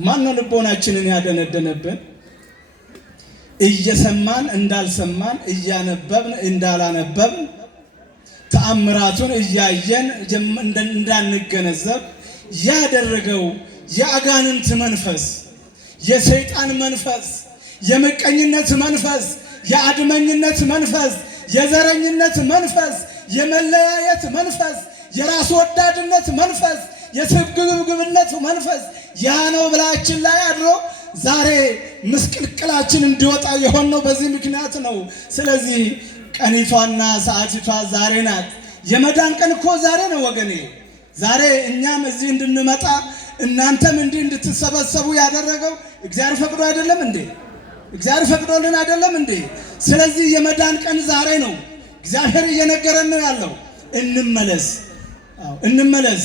ማን ነው ልቦናችንን ያደነደነብን? እየሰማን እንዳልሰማን እያነበብን እንዳላነበብን ተአምራቱን እያየን እንዳንገነዘብ ያደረገው የአጋንንት መንፈስ፣ የሰይጣን መንፈስ፣ የምቀኝነት መንፈስ፣ የአድመኝነት መንፈስ፣ የዘረኝነት መንፈስ፣ የመለያየት መንፈስ፣ የራስ ወዳድነት መንፈስ፣ የስግብግብነት መንፈስ ያ ነው ብላችን ላይ አድሮ ዛሬ ምስቅልቅላችን እንዲወጣ የሆነው በዚህ ምክንያት ነው። ስለዚህ ቀኒቷና ሰዓቲቷ ዛሬ ናት። የመዳን ቀን እኮ ዛሬ ነው ወገኔ። ዛሬ እኛም እዚህ እንድንመጣ እናንተም እንዲህ እንድትሰበሰቡ ያደረገው እግዚአብሔር ፈቅዶ አይደለም እንዴ? እግዚአብሔር ፈቅዶልን አይደለም እንዴ? ስለዚህ የመዳን ቀን ዛሬ ነው። እግዚአብሔር እየነገረን ነው ያለው። እንመለስ፣ እንመለስ።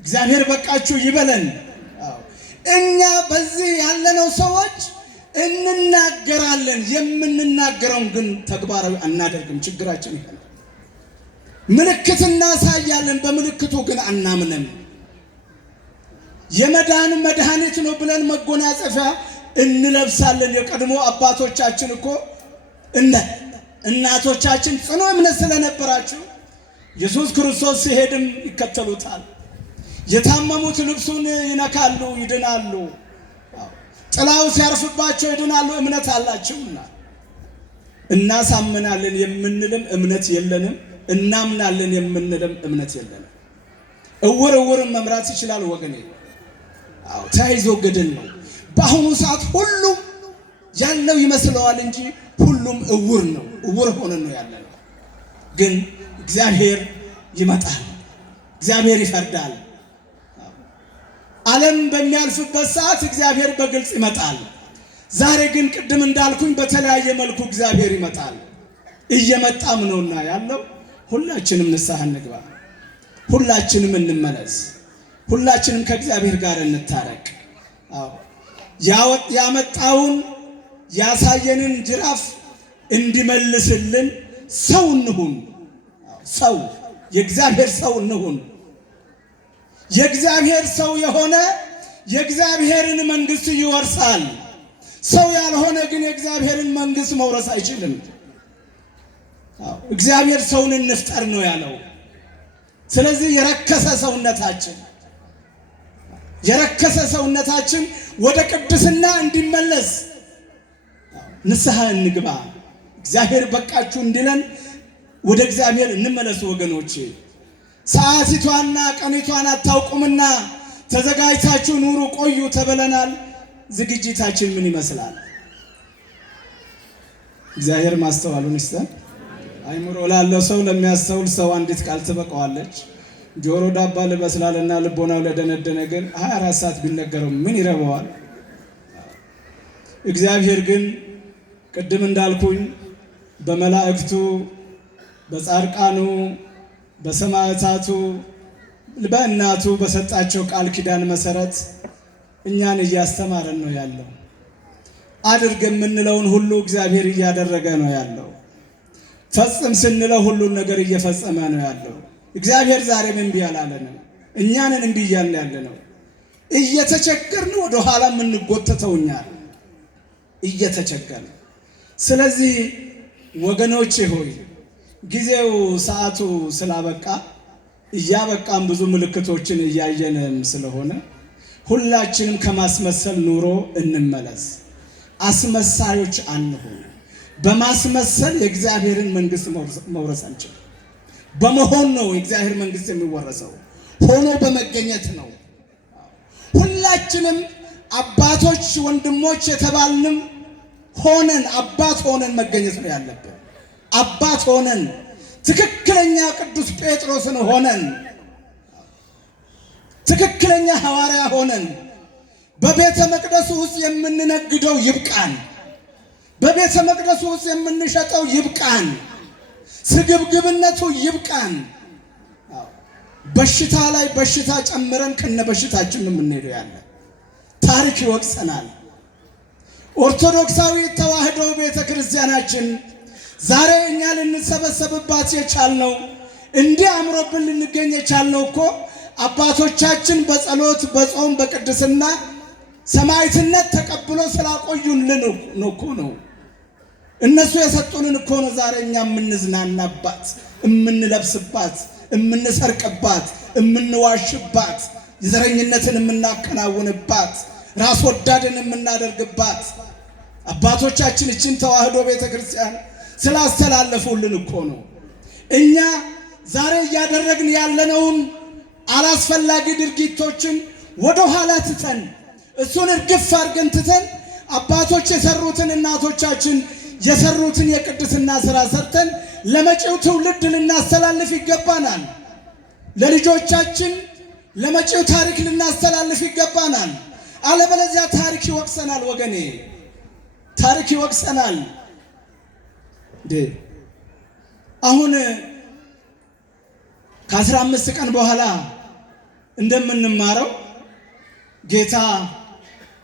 እግዚአብሔር በቃችሁ ይበለን። እኛ በዚህ ያለነው ሰዎች እንናገራለን። የምንናገረውን ግን ተግባራዊ አናደርግም። ችግራችን ይሄ ነው። ምልክት እናሳያለን፣ በምልክቱ ግን አናምንም። የመዳን መድኃኒት ነው ብለን መጎናጸፊያ እንለብሳለን። የቀድሞ አባቶቻችን እኮ እናቶቻችን ጽኑ እምነት ስለነበራቸው ኢየሱስ ክርስቶስ ሲሄድም ይከተሉታል። የታመሙት ልብሱን ይነካሉ፣ ይድናሉ። ጥላው ሲያርፍባቸው ይድናሉ። እምነት አላቸውና እናሳምናለን የምንልም እምነት የለንም። እናምናለን የምንልም እምነት የለንም። እውርን መምራት ይችላል ወገኔ። ተያይዞ ገደል ነው። በአሁኑ ሰዓት ሁሉም ያለው ይመስለዋል እንጂ ሁሉም እውር ነው። እውር ሆነን ነው ያለነው። ግን እግዚአብሔር ይመጣል፣ እግዚአብሔር ይፈርዳል። ዓለም በሚያልፍበት ሰዓት እግዚአብሔር በግልጽ ይመጣል። ዛሬ ግን ቅድም እንዳልኩኝ በተለያየ መልኩ እግዚአብሔር ይመጣል። እየመጣም ነውና ያለው ሁላችንም ንስሐ እንግባ፣ ሁላችንም እንመለስ፣ ሁላችንም ከእግዚአብሔር ጋር እንታረቅ። ያመጣውን ያሳየንን ጅራፍ እንዲመልስልን ሰው እንሁን። ሰው የእግዚአብሔር ሰው እንሁን። የእግዚአብሔር ሰው የሆነ የእግዚአብሔርን መንግስት ይወርሳል። ሰው ያልሆነ ግን የእግዚአብሔርን መንግስት መውረስ አይችልም። እግዚአብሔር ሰውን እንፍጠር ነው ያለው። ስለዚህ የረከሰ ሰውነታችን ወደ ቅድስና እንዲመለስ ንስሐ እንግባ። እግዚአብሔር በቃችሁ እንዲለን ወደ እግዚአብሔር እንመለስ ወገኖቼ። ሰዓቲቷና ቀኒቷን አታውቁምና ተዘጋጅታችሁ ኑሩ ቆዩ ተብለናል። ዝግጅታችን ምን ይመስላል? እግዚአብሔር ማስተዋሉን ይስጠን። አይምሮ ላለው ሰው ለሚያስተውል ሰው አንዲት ቃል ትበቃዋለች። ጆሮ ዳባ ልበስላልና ልቦናው ለደነደነ ግን 24 ሰዓት ቢነገረው ምን ይረባዋል? እግዚአብሔር ግን ቅድም እንዳልኩኝ በመላእክቱ በጻድቃኑ በሰማዕታቱ በእናቱ በሰጣቸው ቃል ኪዳን መሰረት እኛን እያስተማረን ነው ያለው። አድርግ የምንለውን ሁሉ እግዚአብሔር እያደረገ ነው ያለው። ፈጽም ስንለው ሁሉን ነገር እየፈጸመ ነው ያለው። እግዚአብሔር ዛሬም እምቢ አላለንም። እኛንን እምቢ እያልን ያለነው እየተቸገርን ወደ ኋላ የምንጎተተው እኛን እየተቸገርን። ስለዚህ ወገኖቼ ሆይ ጊዜው ሰዓቱ ስላበቃ እያበቃም ብዙ ምልክቶችን እያየንም ስለሆነ ሁላችንም ከማስመሰል ኑሮ እንመለስ። አስመሳዮች አንሁን። በማስመሰል የእግዚአብሔርን መንግስት መውረስ አንችልም። በመሆን ነው የእግዚአብሔር መንግስት የሚወረሰው፣ ሆኖ በመገኘት ነው። ሁላችንም አባቶች ወንድሞች የተባልንም ሆነን አባት ሆነን መገኘት ነው ያለብን። አባት ሆነን ትክክለኛ ቅዱስ ጴጥሮስን ሆነን ትክክለኛ ሐዋርያ ሆነን በቤተ መቅደሱ ውስጥ የምንነግደው ይብቃን። በቤተ መቅደሱ ውስጥ የምንሸጠው ይብቃን። ስግብግብነቱ ይብቃን። በሽታ ላይ በሽታ ጨምረን ከነበሽታችን የምንሄደው ያለ ታሪክ ይወቅሰናል። ኦርቶዶክሳዊ ተዋህዶ ቤተ ክርስቲያናችን ዛሬ እኛ ልንሰበሰብባት የቻልነው እንዲህ አምሮብን ልንገኝ የቻልነው እኮ አባቶቻችን በጸሎት በጾም በቅድስና ሰማዕትነት ተቀብሎ ስላቆዩልን ነው። እነሱ የሰጡንን እኮ ነው ዛሬ እኛ የምንዝናናባት፣ የምንለብስባት፣ የምንሰርቅባት፣ የምንዋሽባት፣ ዘረኝነትን የምናከናውንባት፣ ራስ ወዳድን የምናደርግባት። አባቶቻችን እችን ተዋህዶ ቤተክርስቲያን ስላስተላለፉልን እኮ ነው። እኛ ዛሬ እያደረግን ያለነውን አላስፈላጊ ድርጊቶችን ወደ ኋላ ትተን እሱን እርግፍ አድርገን ትተን አባቶች የሰሩትን እናቶቻችን የሰሩትን የቅድስና ስራ ሰርተን ለመጪው ትውልድ ልናስተላልፍ ይገባናል። ለልጆቻችን ለመጪው ታሪክ ልናስተላልፍ ይገባናል። አለበለዚያ ታሪክ ይወቅሰናል ወገኔ፣ ታሪክ ይወቅሰናል። አሁን ከ15 ቀን በኋላ እንደምንማረው ጌታ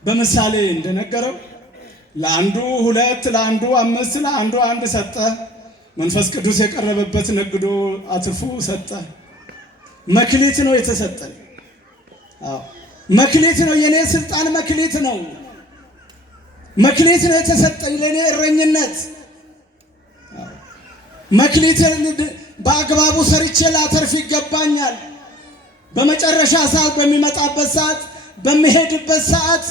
በምሳሌ እንደነገረው ለአንዱ 2 ለአንዱ 5 ለአንዱ 1 ሰጠ። መንፈስ ቅዱስ የቀረበበት ነግዶ አትርፎ ሰጠ። መክሊት ነው የተሰጠን። መክሊት ነው፣ የኔ ስልጣን መክሊት ነው። መክሊት ነው የተሰጠኝ ለኔ እረኝነት። መክሊትን በአግባቡ ሰርቼ ላተርፍ ይገባኛል። በመጨረሻ ሰዓት በሚመጣበት ሰዓት በሚሄድበት ሰዓት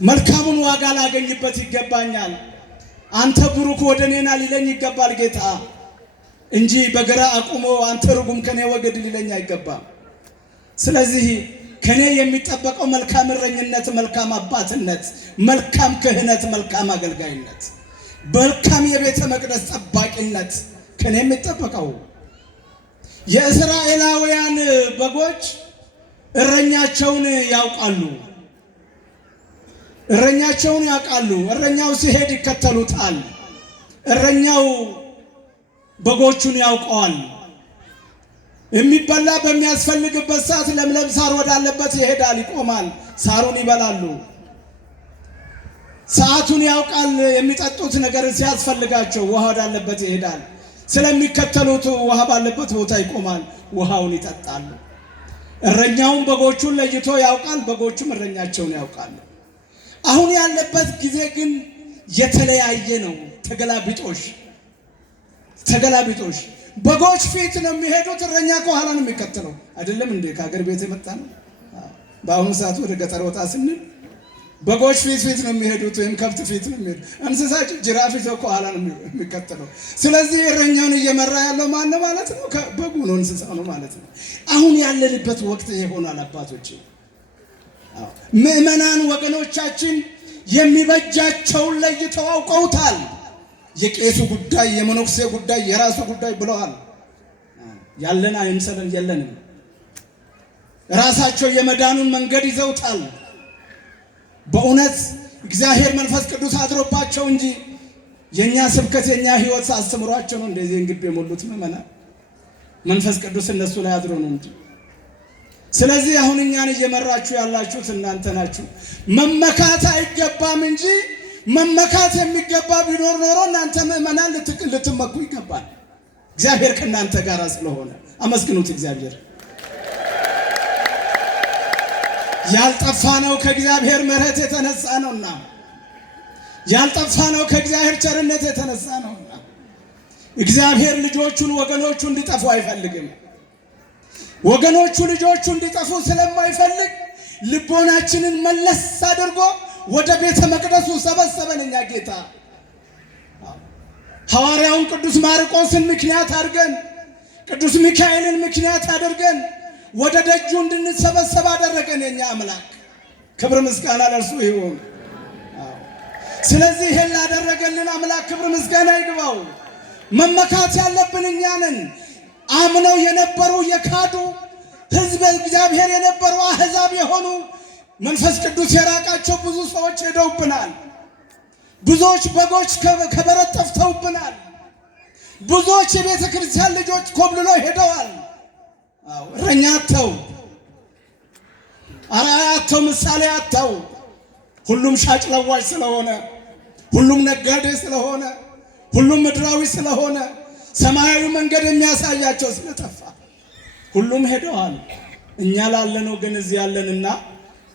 መልካሙን ዋጋ ላገኝበት ይገባኛል። አንተ ብሩክ ወደ እኔና ሊለኝ ይገባል ጌታ እንጂ በግራ አቁሞ አንተ ርጉም ከኔ ወገድ ሊለኝ አይገባም። ስለዚህ ከኔ የሚጠበቀው መልካም እረኝነት፣ መልካም አባትነት፣ መልካም ክህነት፣ መልካም አገልጋይነት፣ መልካም የቤተ መቅደስ ጠባቂነት ከኔ የሚጠበቀው። የእስራኤላውያን በጎች እረኛቸውን ያውቃሉ። እረኛው ሲሄድ ይከተሉታል። እረኛው በጎቹን ያውቀዋል። የሚበላ በሚያስፈልግበት ሰዓት ለምለም ሳር ወዳለበት ይሄዳል፣ ይቆማል፣ ሳሩን ይበላሉ። ሰዓቱን ያውቃል። የሚጠጡት ነገር ሲያስፈልጋቸው ውሃ ወዳለበት ይሄዳል። ስለሚከተሉት ውሃ ባለበት ቦታ ይቆማል፣ ውሃውን ይጠጣሉ። እረኛውም በጎቹን ለይቶ ያውቃል፣ በጎቹም እረኛቸውን ያውቃሉ። አሁን ያለበት ጊዜ ግን የተለያየ ነው። ተገላቢጦሽ በጎች ፊት ነው የሚሄዱት፣ እረኛ ከኋላ ነው የሚከተለው። አይደለም እንዴ? ከሀገር ቤት የመጣ ነው። በአሁኑ ሰዓት ወደ ገጠር ወጣ ስንል በጎች ፊት ነው የሚሄዱት፣ ወይም ከብት ፊት ነው የሚሄዱት። እንስሳ ጅራፍ ይዘው ከኋላ ነው የሚከተለው። ስለዚህ እረኛውን እየመራ ያለው ማን ነው ማለት ነው? በጉ ነው፣ እንስሳው ነው ማለት ነው። አሁን ያለንበት ወቅት ይሆናል አባቶች። ምእመናን ወገኖቻችን የሚበጃቸውን ለይተው አውቀውታል። የቄሱ ጉዳይ፣ የመነኩሴ ጉዳይ የራሱ ጉዳይ ብለዋል። ያለን አይምሰለን፣ የለንም። ራሳቸው የመዳኑን መንገድ ይዘውታል። በእውነት እግዚአብሔር መንፈስ ቅዱስ አድሮባቸው እንጂ የኛ ስብከት የኛ ሕይወት አስተምሯቸው ነው እንደዚህ እንግዲህ የሞሉት ምእመናን። መንፈስ ቅዱስ እነሱ ላይ አድሮ ነው እንጂ። ስለዚህ አሁን እኛን እየመራችሁ ያላችሁት እናንተ ናችሁ። መመካት አይገባም እንጂ መመካት የሚገባ ቢኖር ኖሮ እናንተ ምእመናን ልትመኩ ይገባል። እግዚአብሔር ከእናንተ ጋር ስለሆነ አመስግኑት እግዚአብሔር። ያልጠፋ ነው ከእግዚአብሔር ምሕረት የተነሳ ነውና፣ ያልጠፋ ነው ከእግዚአብሔር ቸርነት የተነሳ ነውና። እግዚአብሔር ልጆቹን ወገኖቹ እንዲጠፉ አይፈልግም። ወገኖቹ ልጆቹ እንዲጠፉ ስለማይፈልግ ልቦናችንን መለስ አድርጎ ወደ ቤተ መቅደሱ ሰበሰበን። እኛ ጌታ ሐዋርያውን ቅዱስ ማርቆስን ምክንያት አድርገን፣ ቅዱስ ሚካኤልን ምክንያት አድርገን ወደ ደጁ እንድንሰበሰብ አደረገን የኛ አምላክ። ክብር ምስጋና ለእርሱ ይሁን። ስለዚህ ይሄን ላደረገልን አምላክ ክብር ምስጋና ይግባው። መመካት ያለብን እኛ ነን። አምነው የነበሩ የካዱ ሕዝበ እግዚአብሔር የነበሩ አሕዛብ የሆኑ መንፈስ ቅዱስ የራቃቸው ብዙ ሰዎች ሄደውብናል። ብዙዎች በጎች ከበረት ጠፍተውብናል። ብዙዎች የቤተ ክርስቲያን ልጆች ኮብልለው ሄደዋል። እረኛ አጥተው፣ አርአያ አጥተው፣ ምሳሌ አጥተው፣ ሁሉም ሻጭ ለዋጭ ስለሆነ፣ ሁሉም ነጋዴ ስለሆነ፣ ሁሉም ምድራዊ ስለሆነ፣ ሰማያዊ መንገድ የሚያሳያቸው ስለጠፋ ሁሉም ሄደዋል። እኛ ላለነው ግን እዚህ ያለንና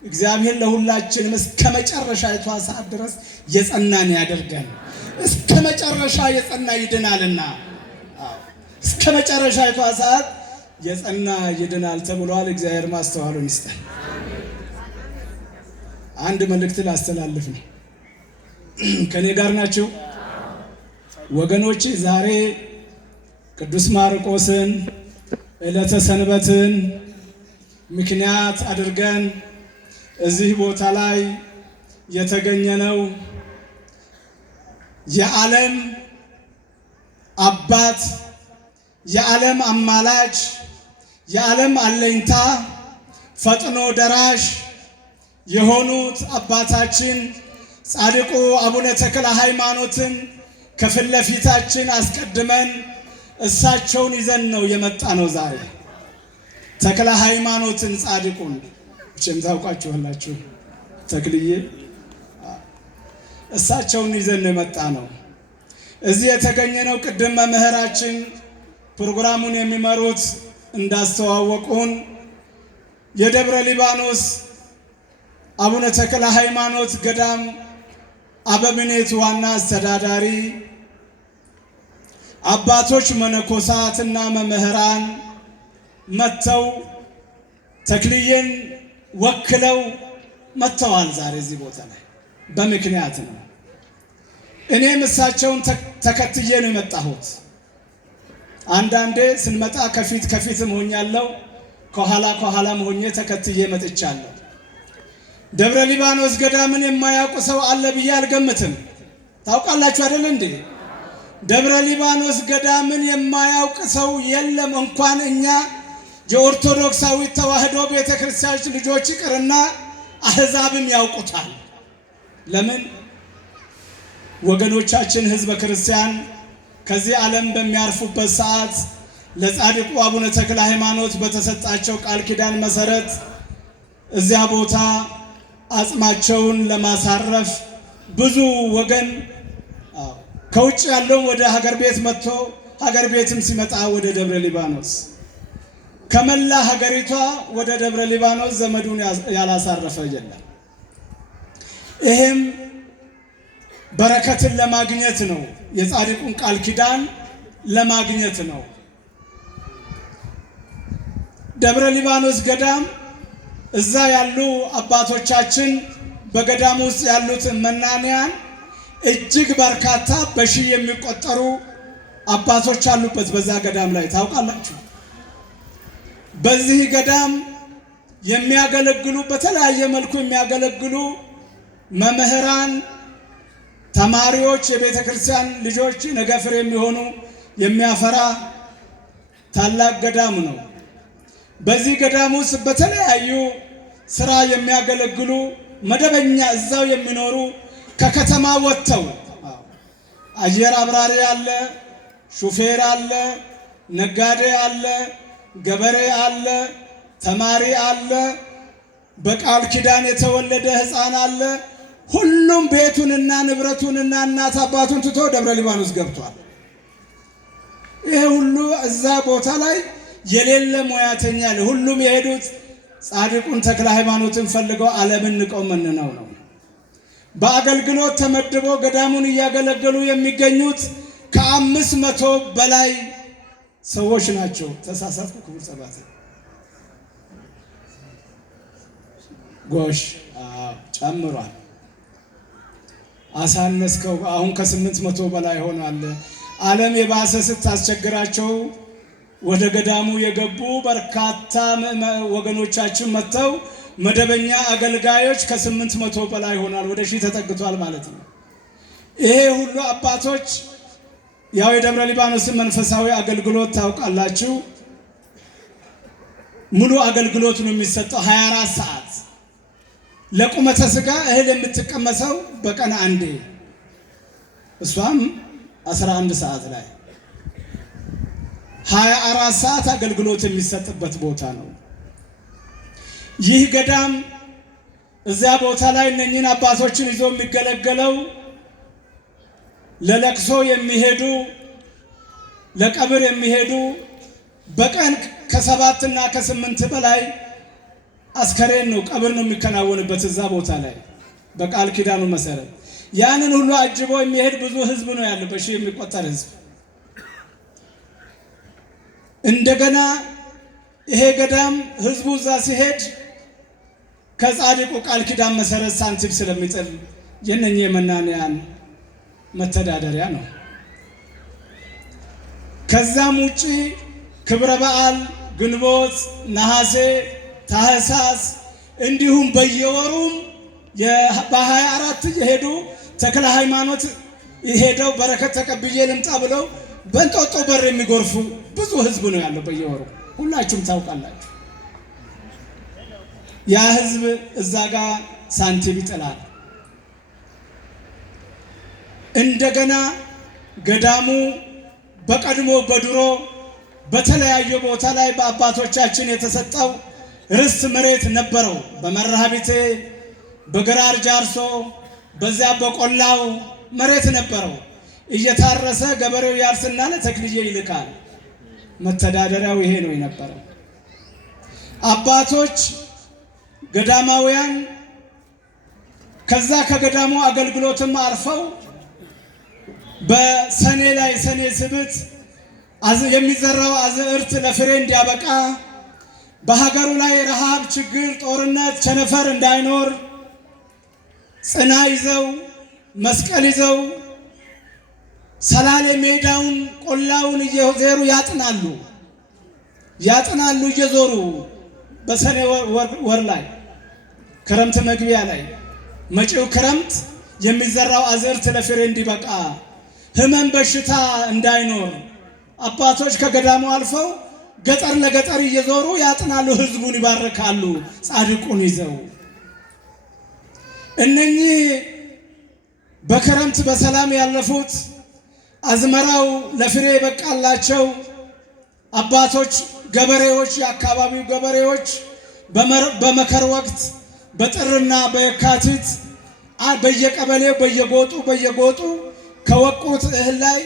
እግዚአብሔር ለሁላችንም እስከ መጨረሻይቷ ሰዓት ድረስ የጸናን ያደርገን። እስከ መጨረሻ የጸና ይድናልና፣ እስከ መጨረሻይቷ ሰዓት የጸና ይድናል ተብሏል። እግዚአብሔር ማስተዋሉን ይስጠን። አንድ መልእክት ላስተላልፍ ነው። ከኔ ጋር ናቸው ወገኖቼ? ዛሬ ቅዱስ ማርቆስን ዕለተ ሰንበትን ምክንያት አድርገን እዚህ ቦታ ላይ የተገኘነው የዓለም አባት፣ የዓለም አማላጅ፣ የዓለም አለኝታ፣ ፈጥኖ ደራሽ የሆኑት አባታችን ጻድቁ አቡነ ተክለ ሃይማኖትን ከፊት ለፊታችን አስቀድመን እሳቸውን ይዘን ነው የመጣ ነው። ዛሬ ተክለ ሃይማኖትን ጻድቁን ብቻም ታውቃችኋላችሁ፣ ተክልዬ እሳቸውን ይዘን ነው የመጣ ነው። እዚህ የተገኘነው ቅድም መምህራችን ፕሮግራሙን የሚመሩት እንዳስተዋወቁን የደብረ ሊባኖስ አቡነ ተክለ ሃይማኖት ገዳም አበምኔት ዋና አስተዳዳሪ አባቶች መነኮሳትና መምህራን መጥተው ተክልዬን ወክለው መጥተዋል። ዛሬ እዚህ ቦታ ላይ በምክንያት ነው። እኔም እሳቸውን ተከትዬ ነው የመጣሁት። አንዳንዴ ስንመጣ ከፊትም ሆኛለሁ፣ ከኋላም ሆኜ ተከትዬ መጥቻለሁ። ደብረ ሊባኖስ ገዳምን የማያውቁ ሰው አለ ብዬ አልገምትም። ታውቃላችሁ አይደል እንዴ? ደብረ ሊባኖስ ገዳምን የማያውቅ ሰው የለም። እንኳን እኛ የኦርቶዶክሳዊት ተዋሕዶ ቤተክርስቲያን ልጆች ይቅርና አሕዛብም ያውቁታል። ለምን? ወገኖቻችን ሕዝበ ክርስቲያን ከዚህ ዓለም በሚያርፉበት ሰዓት ለጻድቁ አቡነ ተክለ ሃይማኖት በተሰጣቸው ቃል ኪዳን መሰረት እዚያ ቦታ አጽማቸውን ለማሳረፍ ብዙ ወገን ከውጭ ያለው ወደ ሀገር ቤት መጥቶ ሀገር ቤትም ሲመጣ ወደ ደብረ ሊባኖስ ከመላ ሀገሪቷ ወደ ደብረ ሊባኖስ ዘመዱን ያላሳረፈ የለም። ይሄም በረከትን ለማግኘት ነው። የጻድቁን ቃል ኪዳን ለማግኘት ነው። ደብረ ሊባኖስ ገዳም እዛ ያሉ አባቶቻችን በገዳም ውስጥ ያሉት መናንያን እጅግ በርካታ በሺህ የሚቆጠሩ አባቶች አሉበት። በዛ ገዳም ላይ ታውቃላችሁ። በዚህ ገዳም የሚያገለግሉ በተለያየ መልኩ የሚያገለግሉ መምህራን፣ ተማሪዎች፣ የቤተ ክርስቲያን ልጆች ነገ ፍሬ የሚሆኑ የሚያፈራ ታላቅ ገዳም ነው። በዚህ ገዳም ውስጥ በተለያዩ ስራ የሚያገለግሉ መደበኛ እዛው የሚኖሩ ከከተማ ወጥተው አየር አብራሪ አለ፣ ሹፌር አለ፣ ነጋዴ አለ፣ ገበሬ አለ፣ ተማሪ አለ፣ በቃል ኪዳን የተወለደ ሕፃን አለ። ሁሉም ቤቱንና ንብረቱንና እናት አባቱን ትቶ ደብረ ሊባኖስ ገብቷል። ይሄ ሁሉ እዛ ቦታ ላይ የሌለ ሙያተኛ አለ። ሁሉም የሄዱት ጻድቁን ተክለ ሃይማኖትን ፈልገው ዓለምን ንቀው መንነው ነው። በአገልግሎት ተመድበው ገዳሙን እያገለገሉ የሚገኙት ከ500 በላይ ሰዎች ናቸው። ተሳሳትኩ? ክቡር ጸባቴ ጎሽ ጨምሯል። አሳነስከው። አሁን ከ800 በላይ ሆኗል። ዓለም የባሰ ስታስቸግራቸው ወደ ገዳሙ የገቡ በርካታ ወገኖቻችን መጥተው መደበኛ አገልጋዮች ከ800 በላይ ሆኗል። ወደ 1000 ተጠግቷል ማለት ነው። ይሄ ሁሉ አባቶች ያው የደብረ ሊባኖስን መንፈሳዊ አገልግሎት ታውቃላችሁ። ሙሉ አገልግሎት ነው የሚሰጠው 24 ሰዓት። ለቁመተ ሥጋ እህል የምትቀመሰው በቀን አንዴ፣ እሷም 11 ሰዓት ላይ 24 ሰዓት አገልግሎት የሚሰጥበት ቦታ ነው። ይህ ገዳም እዚያ ቦታ ላይ እነኚህን አባቶችን ይዞ የሚገለገለው ለለቅሶ የሚሄዱ ለቀብር የሚሄዱ በቀን ከ7 እና ከ8 በላይ አስከሬን ነው፣ ቀብር ነው የሚከናወንበት እዛ ቦታ ላይ በቃል ኪዳኑ መሰረት። ያንን ሁሉ አጅቦ የሚሄድ ብዙ ህዝብ ነው ያለው፣ በሺህ የሚቆጠር ህዝብ። እንደገና ይሄ ገዳም ህዝቡ እዛ ሲሄድ ከጻድቁ ቃል ኪዳን መሰረት ሳንቲም ስለሚጥል የነኚህ የመናንያን መተዳደሪያ ነው። ከዛም ውጪ ክብረ በዓል ግንቦት፣ ነሐሴ፣ ታህሳስ እንዲሁም በየወሩም በ24 እየሄዱ ተክለ ሃይማኖት ሄደው በረከት ተቀብዬ ልምጣ ብለው በእንጦጦ በር የሚጎርፉ ብዙ ህዝብ ነው ያለው በየወሩ። ሁላችሁም ታውቃላችሁ። ያ ህዝብ እዛ ጋር ሳንቲም ይጥላል። እንደገና ገዳሙ በቀድሞ በድሮ በተለያየ ቦታ ላይ በአባቶቻችን የተሰጠው ርስት መሬት ነበረው። በመርሃቤቴ በግራር ጃርሶ በዚያ በቆላው መሬት ነበረው። እየታረሰ ገበሬው ያርስና ለተክልዬ ይልካል። መተዳደሪያው ይሄ ነው የነበረው። አባቶች ገዳማውያን ከዛ ከገዳሙ አገልግሎትም አርፈው በሰኔ ላይ ሰኔ ስብት የሚዘራው አዝዕርት ለፍሬ እንዲያበቃ በሀገሩ ላይ ረሃብ፣ ችግር፣ ጦርነት፣ ቸነፈር እንዳይኖር ጽና ይዘው መስቀል ይዘው ሰላሌ ሜዳውን ቆላውን እየዞሩ ያጥናሉ እየዞሩ በሰኔ ወር ላይ ክረምት መግቢያ ላይ መጪው ክረምት የሚዘራው አዝዕርት ለፍሬ እንዲበቃ ህመም በሽታ እንዳይኖር አባቶች ከገዳሙ አልፈው ገጠር ለገጠር እየዞሩ ያጥናሉ፣ ህዝቡን ይባርካሉ ጻድቁን ይዘው። እነኚህ በክረምት በሰላም ያለፉት አዝመራው ለፍሬ የበቃላቸው አባቶች ገበሬዎች፣ የአካባቢው ገበሬዎች በመከር ወቅት በጥርና በየካቲት በየቀበሌው በየጎጡ ከወቁት እህል ላይ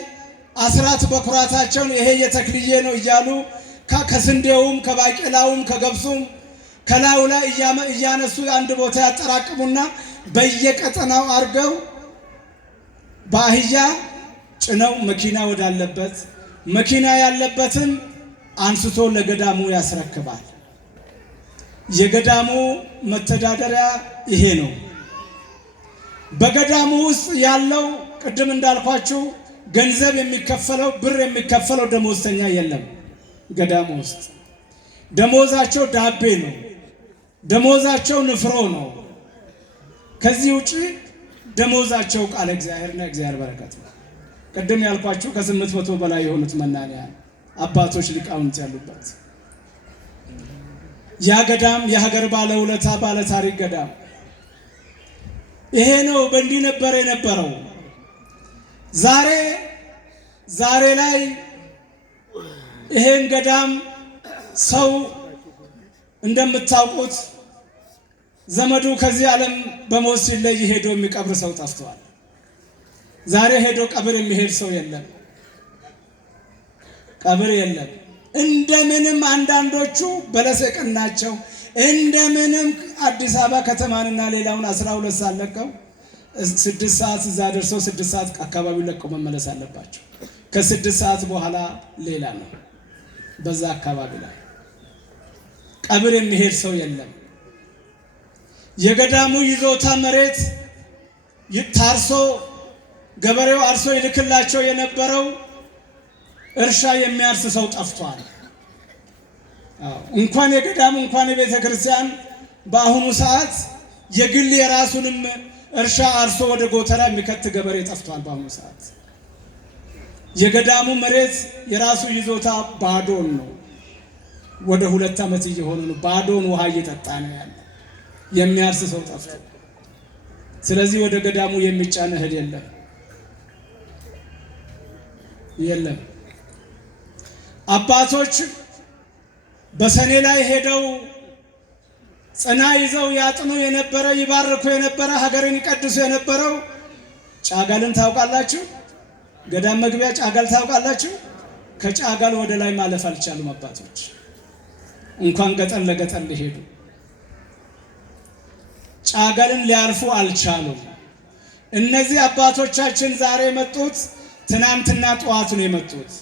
አስራት በኩራታቸውን ይሄ የተክልዬ ነው እያሉ ከስንዴውም ከባቄላውም ከገብሱም ከላዩ ላይ እያነሱ አንድ ቦታ ያጠራቅሙና በየቀጠናው አርገው በአህያ ጭነው መኪና ወዳለበት መኪና ያለበትን አንስቶ ለገዳሙ ያስረክባል። የገዳሙ መተዳደሪያ ይሄ ነው። በገዳሙ ውስጥ ያለው ቅድም እንዳልኳችሁ ገንዘብ የሚከፈለው ብር የሚከፈለው ደሞዝተኛ የለም። ገዳሙ ውስጥ ደሞዛቸው ዳቤ ነው፣ ደሞዛቸው ንፍሮ ነው። ከዚህ ውጪ ደሞዛቸው ቃለ እግዚአብሔርና እግዚአብሔር በረከት ነው። ቅድም ያልኳችሁ ከ800 በላይ የሆኑት መናንያን አባቶች ሊቃውንት ያሉበት ያ ገዳም የሀገር ባለውለታ ባለ ታሪክ ገዳም ይሄ ነው። በእንዲህ ነበር የነበረው። ዛሬ ላይ ይሄን ገዳም ሰው እንደምታውቁት ዘመዱ ከዚህ ዓለም በሞት ሲለይ ሄዶ የሚቀብር ሰው ጠፍቷል። ዛሬ ሄዶ ቀብር የሚሄድ ሰው የለም፣ ቀብር የለም። እንደምንም አንዳንዶቹ በለስ የቀናቸው እንደምንም አዲስ አበባ ከተማንና ሌላውን 12 ሰዓት ለቀው 6 ሰዓት እዛ ደርሰው 6 ሰዓት አካባቢውን ለቀው መመለስ አለባቸው። ከ6 ሰዓት በኋላ ሌላ ነው። በዛ አካባቢ ላይ ቀብር የሚሄድ ሰው የለም። የገዳሙ ይዞታ መሬት ታርሶ ገበሬው አርሶ ይልክላቸው የነበረው እርሻ የሚያርስ ሰው ጠፍቷል። እንኳን የገዳሙ እንኳን የቤተ ክርስቲያን በአሁኑ ሰዓት የግል የራሱንም እርሻ አርሶ ወደ ጎተራ የሚከት ገበሬ ጠፍቷል። በአሁኑ ሰዓት የገዳሙ መሬት የራሱ ይዞታ ባዶን ነው። ወደ 2 ዓመት እየሆነ ነው። ባዶን ውሃ እየጠጣ ነው ያለ። የሚያርስ ሰው ጠፍቷል። ስለዚህ ወደ ገዳሙ የሚጫን እህል የለም። አባቶች በሰኔ ላይ ሄደው ጽና ይዘው ያጥኑ የነበረ ይባርኩ የነበረ ሀገርን ይቀድሱ የነበረው ጫጋልን ታውቃላችሁ? ገዳም መግቢያ ጫጋል ታውቃላችሁ? ከጫጋል ወደ ላይ ማለፍ አልቻሉም አባቶች። እንኳን ገጠር ለገጠር ሊሄዱ ጫገልን ሊያልፉ አልቻሉም። እነዚህ አባቶቻችን ዛሬ የመጡት ትናንትና ጠዋት ነው የመጡት።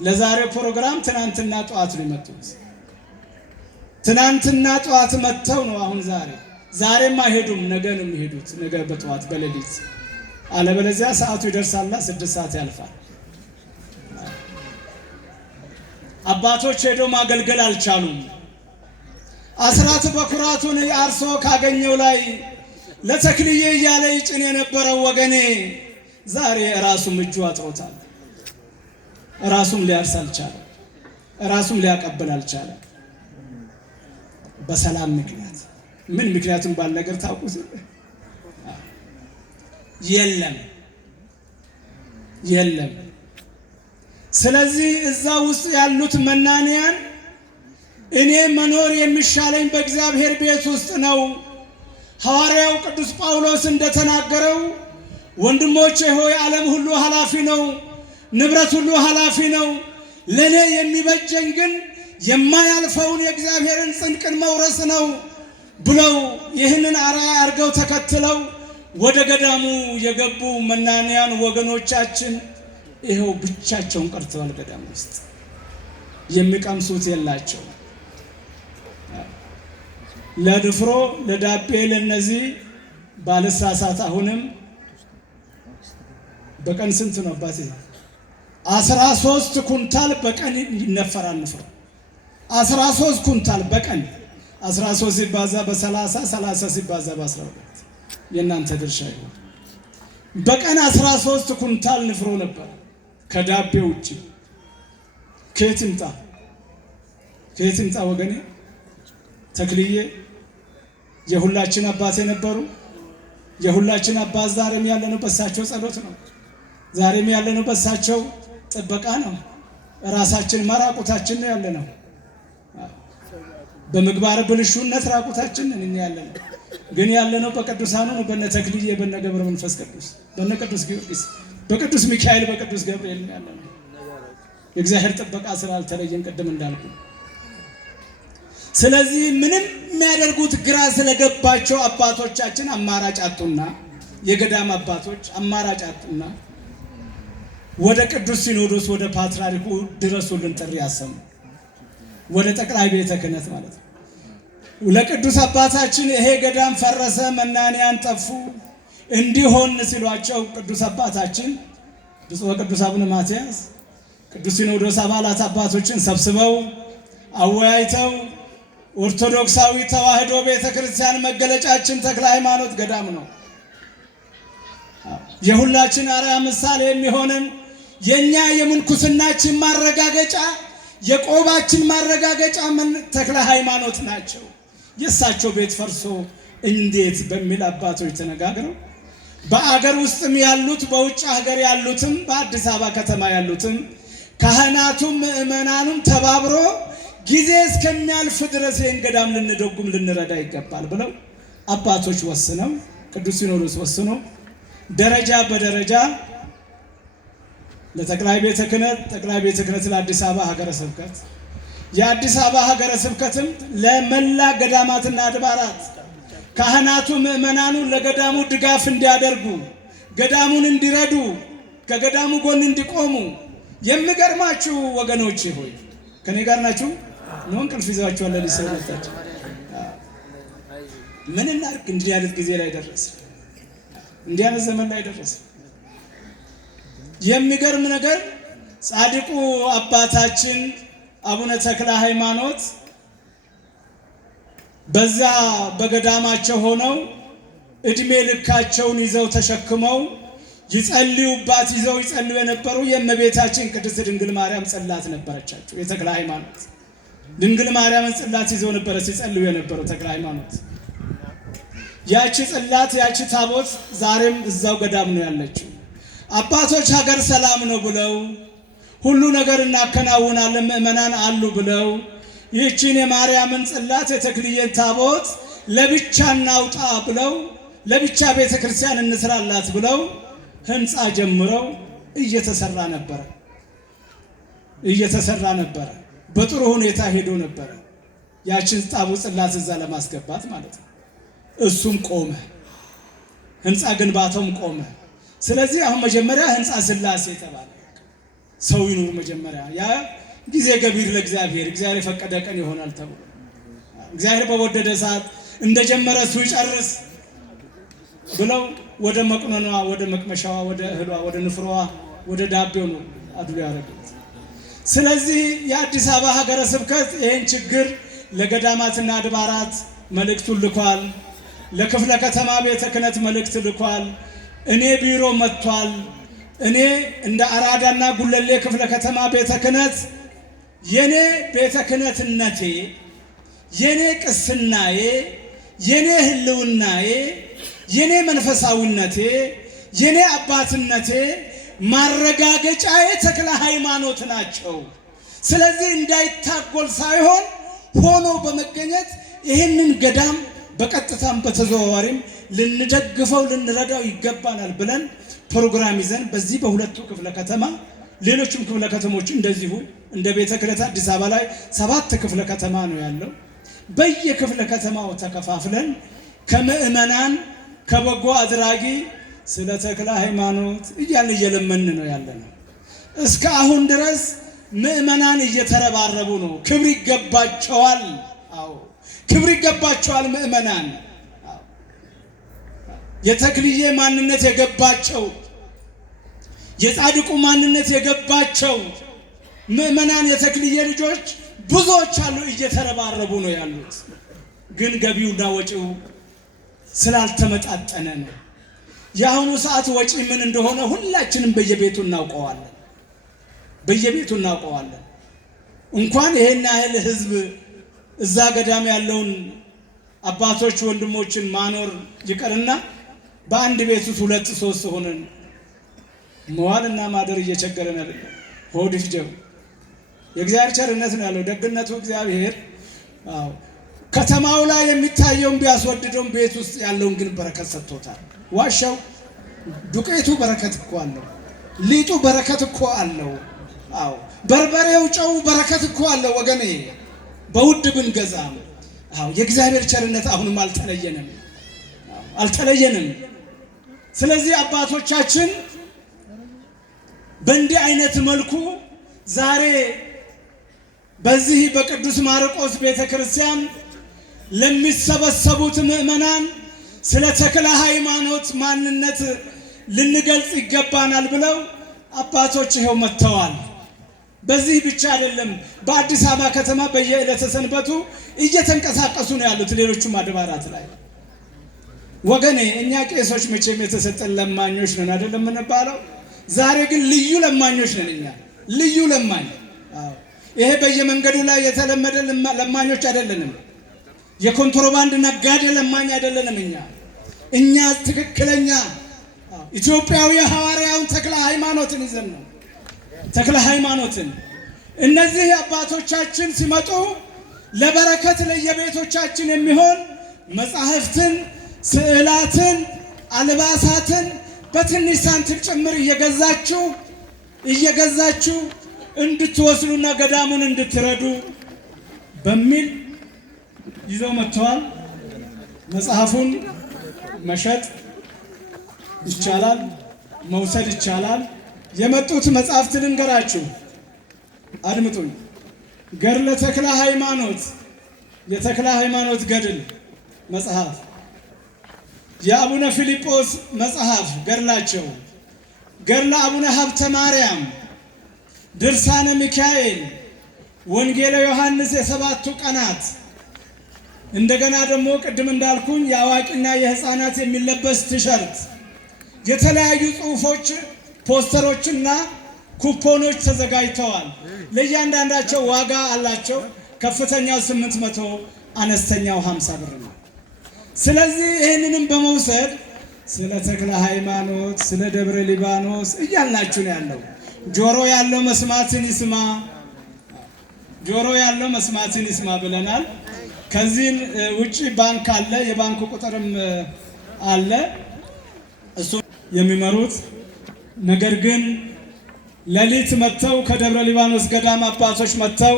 ለዛሬው ፕሮግራም ትናንትና ጠዋት ነው የመጡት። ትናንትና ጠዋት መጥተው ነው አሁን ዛሬም አይሄዱም፣ ነገ ነው የሚሄዱት። ነገ በጠዋት በሌሊት፣ አለበለዚያ ሰዓቱ ይደርሳልና 6 ሰዓት ያልፋል። አባቶች ሄደው ማገልገል አልቻሉም። አስራት በኩራቱን አርሶ ካገኘው ላይ ለተክልዬ እያለ ይጭን የነበረው ወገኔ ዛሬ ራሱም እጁ አጥሮታል። ራሱም ሊያርስ አልቻለም። ራሱም ሊያቀብል አልቻለም። በሰላም ምክንያት ምን ምክንያቱም ባል ነገር ታውቁት የለም። ስለዚህ እዛ ውስጥ ያሉት መናንያን እኔ መኖር የሚሻለኝ በእግዚአብሔር ቤት ውስጥ ነው። ሐዋርያው ቅዱስ ጳውሎስ እንደተናገረው ወንድሞቼ ሆይ ዓለም ሁሉ ኃላፊ ነው፣ ንብረት ሁሉ ኃላፊ ነው። ለኔ የሚበጀኝ ግን የማያልፈውን የእግዚአብሔርን ጽድቅን መውረስ ነው ብለው ይህንን አርአያ አድርገው ተከትለው ወደ ገዳሙ የገቡ መናንያን ወገኖቻችን ይኸው ብቻቸውን ቀርተዋል። ገዳም ውስጥ የሚቀምሱት የላቸው። ለድፍሮ ለዳቤ ለነዚህ ባለሳሳት አሁንም በቀን ስንት ነው አባቴ? 13 ኩንታል በቀን ይነፈራል። ንፍሮ 13 ኩንታል በቀን 13 ሲባዛ በ30 30 ሲባዛ በ12 የእናንተ ድርሻ ይሆን። በቀን 13 ኩንታል ንፍሮ ነበር ከዳቤ ውጪ። ከየት ይምጣ ወገኔ? ተክልዬ የሁላችን አባት የነበሩ የሁላችን አባት ዛሬም ያለነው በሳቸው ጸሎት ነው። ዛሬም ያለነው በሳቸው ጥበቃ ነው። ራሳችን ማራቁታችን ነው ያለነው። በምግባር ብልሹነት ራቁታችን ነን ያለነው። ግን ያለነው በቅዱሳኑ ነው። በነ ተክልዬ፣ በነ ገብረ መንፈስ ቅዱስ፣ በነ ቅዱስ ጊዮርጊስ፣ በቅዱስ ሚካኤል፣ በቅዱስ ገብርኤል ነው ያለነው። የእግዚአብሔር ጥበቃ ስላልተለየን ቅድም እንዳልኩ። ስለዚህ ምንም የሚያደርጉት ግራ ስለገባቸው አባቶቻችን አማራጭ አጡና፣ የገዳም አባቶች አማራጭ አጡና ወደ ቅዱስ ሲኖዶስ ወደ ፓትርያርኩ ድረሱልን ጥሪ አሰሙ። ወደ ጠቅላይ ቤተ ክህነት ማለት ነው። ለቅዱስ አባታችን ይሄ ገዳም ፈረሰ፣ መናንያን ጠፉ እንዲሆን ሲሏቸው ቅዱስ አባታችን ብፁዕ ወቅዱስ አቡነ ማትያስ ቅዱስ ሲኖዶስ አባላት አባቶችን ሰብስበው አወያይተው ኦርቶዶክሳዊ ተዋሕዶ ቤተክርስቲያን መገለጫችን ተክለ ሃይማኖት ገዳም ነው። የሁላችን አርአያ ምሳሌ የሚሆነን የኛ የምንኩስናችን ማረጋገጫ የቆባችን ማረጋገጫ ተክለ ሃይማኖት ናቸው። የእሳቸው ቤት ፈርሶ እንዴት በሚል አባቶች ተነጋግረው በአገር ውስጥም ያሉት በውጭ ሀገር ያሉትም በአዲስ አበባ ከተማ ያሉትም ካህናቱም ምእመናኑም ተባብሮ ጊዜ እስከሚያልፍ ድረስ ይህን ገዳም ልንደጉም ልንረዳ ይገባል ብለው አባቶች ወስነው ቅዱስ ሲኖዶስ ወስኖ ደረጃ በደረጃ ለጠቅላይ ቤተ ክህነት፣ ጠቅላይ ቤተ ክህነት ለአዲስ አበባ ሀገረ ስብከት፣ የአዲስ አበባ ሀገረ ስብከትም ለመላ ገዳማትና አድባራት ካህናቱ ምእመናኑ ለገዳሙ ድጋፍ እንዲያደርጉ፣ ገዳሙን እንዲረዱ፣ ከገዳሙ ጎን እንዲቆሙ። የሚገርማችሁ ወገኖቼ ሆይ ከኔ ጋር ናችሁ? ነው እንቅልፍ ይዛችኋል? ለሊሰውታችሁ ምን እናድርግ? እንዲህ አይነት ጊዜ ላይ ደረሰ። እንዲህ አይነት ዘመን ላይ ደረሰ። የሚገርም ነገር ጻድቁ አባታችን አቡነ ተክለ ሃይማኖት በዛ በገዳማቸው ሆነው እድሜ ልካቸውን ይዘው ተሸክመው ይጸልዩባት ይዘው ይጸልዩ የነበሩ የእመቤታችን ቅድስት ድንግል ማርያም ጽላት ነበረቻቸው። የተክለ ሃይማኖት ድንግል ማርያምን ጽላት ይዘው ነበረ ሲጸልዩ የነበረው ተክለ ሃይማኖት። ያቺ ጽላት ያቺ ታቦት ዛሬም እዛው ገዳም ነው ያለችው። አባቶች ሀገር ሰላም ነው ብለው ሁሉ ነገር እናከናውናለን ምእመናን አሉ ብለው ይህችን የማርያምን ጽላት የተክልዬን ታቦት ለብቻ እናውጣ ብለው ለብቻ ቤተክርስቲያን እንስራላት ብለው ህንፃ ጀምረው እየተሰራ ነበረ። በጥሩ ሁኔታ ሄዶ ነበረ። ያችን ታቦት ጽላት እዛ ለማስገባት ማለት ነው። እሱም ቆመ፣ ህንፃ ግንባታውም ቆመ። ስለዚህ አሁን መጀመሪያ ህንፃ ሥላሴ ተባለ። ሰው ይኑር መጀመሪያ፣ ያ ጊዜ ገቢር ለእግዚአብሔር፣ እግዚአብሔር የፈቀደ ቀን ይሆናል ተብሎ እግዚአብሔር በወደደ ሰዓት እንደጀመረ እሱ ይጨርስ ብለው ወደ መቅኖኗ፣ ወደ መቅመሻዋ፣ ወደ እህሏ፣ ወደ ንፍሮዋ፣ ወደ ዳቤው ነው አድሎ ያደረጉት። ስለዚህ የአዲስ አበባ ሀገረ ስብከት ይህን ችግር ለገዳማትና አድባራት መልእክቱን ልኳል። ለክፍለ ከተማ ቤተ ክህነት መልእክት ልኳል። እኔ ቢሮ መጥቷል። እኔ እንደ አራዳና ጉለሌ ክፍለ ከተማ ቤተ ክህነት የኔ ቤተ ክህነትነቴ፣ የኔ ቅስናዬ፣ የኔ ህልውናዬ፣ የኔ መንፈሳዊነቴ፣ የኔ አባትነቴ ማረጋገጫዬ ተክለ ሃይማኖት ናቸው። ስለዚህ እንዳይታጎል ሳይሆን ሆኖ በመገኘት ይህንን ገዳም በቀጥታም በተዘዋዋሪም ልንደግፈው ልንረዳው ይገባናል ብለን ፕሮግራም ይዘን በዚህ በሁለቱ ክፍለ ከተማ ሌሎችም ክፍለ ከተሞች እንደዚሁ እንደ ቤተ ክህነት አዲስ አበባ ላይ 7 ክፍለ ከተማ ነው ያለው። በየክፍለ ከተማው ተከፋፍለን ከምእመናን ከበጎ አድራጊ ስለ ተክለ ሃይማኖት እያልን እየለመን ነው ያለነው። እስከ አሁን ድረስ ምእመናን እየተረባረቡ ነው። ክብር ይገባቸዋል። አዎ ክብር ይገባቸዋል ምእመናን። የተክልዬ ማንነት የገባቸው፣ የጻድቁ ማንነት የገባቸው ምእመናን የተክልዬ ልጆች ብዙዎች አሉ፣ እየተረባረቡ ነው ያሉት። ግን ገቢውና ወጪው ስላልተመጣጠነ ነው። የአሁኑ ሰዓት ወጪ ምን እንደሆነ ሁላችንም በየቤቱ እናውቀዋለን። እንኳን ይሄን ያህል ህዝብ እዛ ገዳም ያለውን አባቶች ወንድሞችን ማኖር ይቀርና በአንድ ቤት ውስጥ 2-3 ሆነን መዋልና ማደር እየቸገረን አይደለም። ሆድ ይፍጀው። የእግዚአብሔር ቸርነት ነው ያለው፣ ደግነቱ እግዚአብሔር። ከተማው ላይ የሚታየውን ቢያስወድደውም ቤት ውስጥ ያለውን ግን በረከት ሰጥቶታል። ዋሻው ዱቄቱ በረከት እኮ አለው፣ ሊጡ በረከት እኮ አለው። አዎ በርበሬው ጨው በረከት እኮ አለው ወገኔ፣ በውድ ብንገዛም። አዎ የእግዚአብሔር ቸርነት አሁንም አልተለየንም። ስለዚህ አባቶቻችን በእንዲህ አይነት መልኩ ዛሬ በዚህ በቅዱስ ማርቆስ ቤተክርስቲያን ለሚሰበሰቡት ምእመናን ስለ ተክለ ሃይማኖት ማንነት ልንገልጽ ይገባናል ብለው አባቶች ይኸው መጥተዋል። በዚህ ብቻ አይደለም፣ በአዲስ አበባ ከተማ በየዕለተ ሰንበቱ እየተንቀሳቀሱ ነው ያሉት ሌሎቹም አድባራት ላይ። ወገኔ እኛ ቄሶች መቼም የተሰጠን ለማኞች ነን አይደለም የምንባለው። ዛሬ ግን ልዩ ለማኞች ነን እኛ፣ ልዩ ለማኝ። ይሄ በየመንገዱ ላይ የተለመደ ለማኞች አይደለንም። የኮንትሮባንድ ነጋዴ ለማኝ አይደለንም እኛ ትክክለኛ ኢትዮጵያዊ ሐዋርያውን ተክለ ሃይማኖትን ይዘን ነው። ተክለ ሃይማኖትን እነዚህ አባቶቻችን ሲመጡ ለበረከት ለየቤቶቻችን የሚሆን መጻሕፍትን፣ ስዕላትን፣ አልባሳትን በትንሽ ሳንቲም ጭምር እየገዛችሁ እንድትወስዱና ገዳሙን እንድትረዱ በሚል ይዘው መጥተዋል። መጽሐፉን መሸጥ ይቻላል፣ መውሰድ ይቻላል። የመጡት መጽሐፍትን እንገራችሁ፣ አድምጡኝ። ገድለ ተክለ ሃይማኖት፣ የተክለ ሃይማኖት ገድል መጽሐፍ፣ የአቡነ ፊልጶስ መጽሐፍ ገድላቸው፣ ገድለ አቡነ ሀብተ ማርያም፣ ድርሳነ ሚካኤል፣ ወንጌለ ዮሐንስ የሰባቱ ቀናት፣ እንደገና ደግሞ ቅድም እንዳልኩኝ የአዋቂና የሕፃናት የሚለበስ ቲሸርት፣ የተለያዩ ጽሑፎች፣ ፖስተሮችና ኩፖኖች ተዘጋጅተዋል። ለእያንዳንዳቸው ዋጋ አላቸው። ከፍተኛው 800፣ አነስተኛው 50 ብር ነው። ስለዚህ ይህንንም በመውሰድ ስለ ተክለ ሃይማኖት፣ ስለ ደብረ ሊባኖስ እያልናችሁ ነው ያለው። ጆሮ ያለው መስማትን ይስማ፣ ጆሮ ያለው መስማትን ይስማ ብለናል። ከዚህም ውጪ ባንክ አለ፣ የባንኩ ቁጥርም አለ እሱ የሚመሩት። ነገር ግን ሌሊት መጥተው ከደብረ ሊባኖስ ገዳም አባቶች መጥተው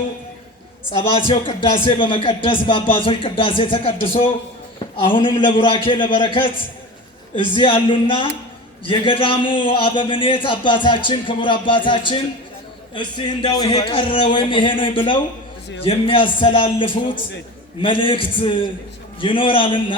ጸባቴው ቅዳሴ በመቀደስ በአባቶች ቅዳሴ ተቀድሶ አሁንም ለቡራኬ ለበረከት እዚህ ያሉና የገዳሙ አበምኔት አባታችን ክቡር አባታችን እስቲ እንደው ይሄ ቀረ ወይም ይሄ ነው ብለው የሚያስተላልፉት መልእክት ይኖራልና